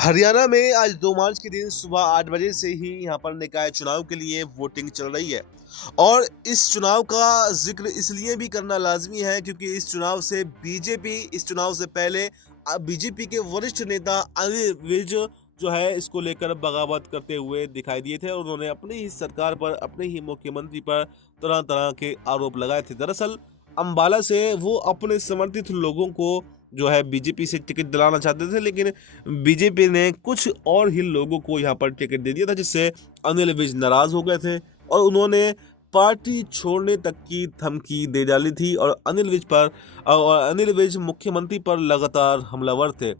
हरियाणा में आज 2 मार्च के दिन सुबह 8 बजे से ही यहाँ पर निकाय चुनाव के लिए वोटिंग चल रही है और इस चुनाव का जिक्र इसलिए भी करना लाजमी है क्योंकि इस चुनाव से बीजेपी इस चुनाव से पहले बीजेपी के वरिष्ठ नेता अनिल विज जो है इसको लेकर बगावत करते हुए दिखाई दिए थे और उन्होंने अपनी ही सरकार पर अपने ही मुख्यमंत्री पर तरह तरह के आरोप लगाए थे। दरअसल अंबाला से वो अपने समर्थित लोगों को जो है बीजेपी से टिकट दिलाना चाहते थे, लेकिन बीजेपी ने कुछ और ही लोगों को यहाँ पर टिकट दे दिया था, जिससे अनिल विज नाराज हो गए थे और उन्होंने पार्टी छोड़ने तक की धमकी दे डाली थी और अनिल विज मुख्यमंत्री पर लगातार हमलावर थे।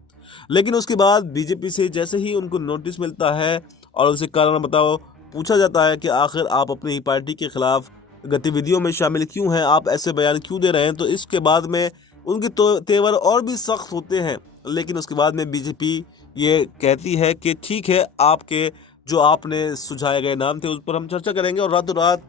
लेकिन उसके बाद बीजेपी से जैसे ही उनको नोटिस मिलता है और उनसे कारण बताओ पूछा जाता है कि आखिर आप अपनी ही पार्टी के खिलाफ गतिविधियों में शामिल क्यों हैं, आप ऐसे बयान क्यों दे रहे हैं, तो इसके बाद में उनके तो तेवर और भी सख्त होते हैं। लेकिन उसके बाद में बीजेपी ये कहती है कि ठीक है, आपके जो आपने सुझाए गए नाम थे उस पर हम चर्चा करेंगे और रातों रात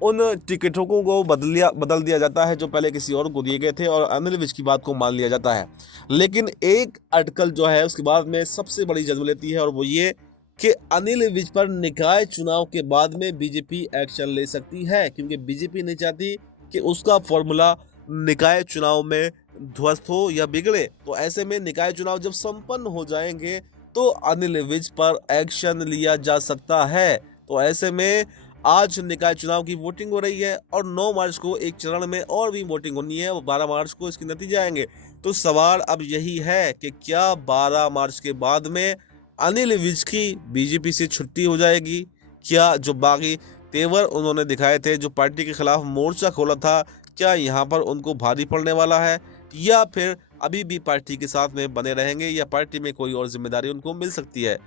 उन टिकटों को बदल दिया जाता है जो पहले किसी और को दिए गए थे और अनिल विज की बात को मान लिया जाता है। लेकिन एक अटकल जो है उसके बाद में सबसे बड़ी जन्म लेती है और वो ये कि अनिल विज पर निकाय चुनाव के बाद में बीजेपी एक्शन ले सकती है, क्योंकि बीजेपी नहीं चाहती कि उसका फॉर्मूला निकाय चुनाव में ध्वस्त हो या बिगड़े। तो ऐसे में निकाय चुनाव जब संपन्न हो जाएंगे तो अनिल विज पर एक्शन लिया जा सकता है। तो ऐसे में आज निकाय चुनाव की वोटिंग हो रही है और 9 मार्च को एक चरण में और भी वोटिंग होनी है, वो 12 मार्च को इसके नतीजे आएंगे। तो सवाल अब यही है कि क्या 12 मार्च के बाद में अनिल विज की बीजेपी से छुट्टी हो जाएगी? क्या जो बाकी तेवर उन्होंने दिखाए थे, जो पार्टी के खिलाफ मोर्चा खोला था, क्या यहाँ पर उनको भारी पड़ने वाला है या फिर अभी भी पार्टी के साथ में बने रहेंगे या पार्टी में कोई और जिम्मेदारी उनको मिल सकती है?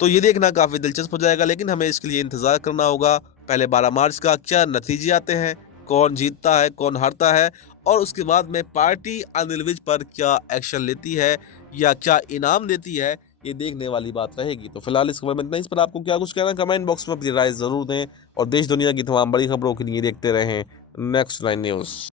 तो ये देखना काफ़ी दिलचस्प हो जाएगा, लेकिन हमें इसके लिए इंतज़ार करना होगा पहले 12 मार्च का क्या नतीजे आते हैं, कौन जीतता है कौन हारता है और उसके बाद में पार्टी अनिल विज पर क्या एक्शन लेती है या क्या इनाम देती है, ये देखने वाली बात रहेगी। तो फिलहाल इस खबर में इतना ही। इस पर आपको क्या कुछ कहना है कमेंट बॉक्स में अपनी राय ज़रूर दें और देश दुनिया की तमाम बड़ी खबरों के लिए देखते रहें नेक्स्ट 9 न्यूज़।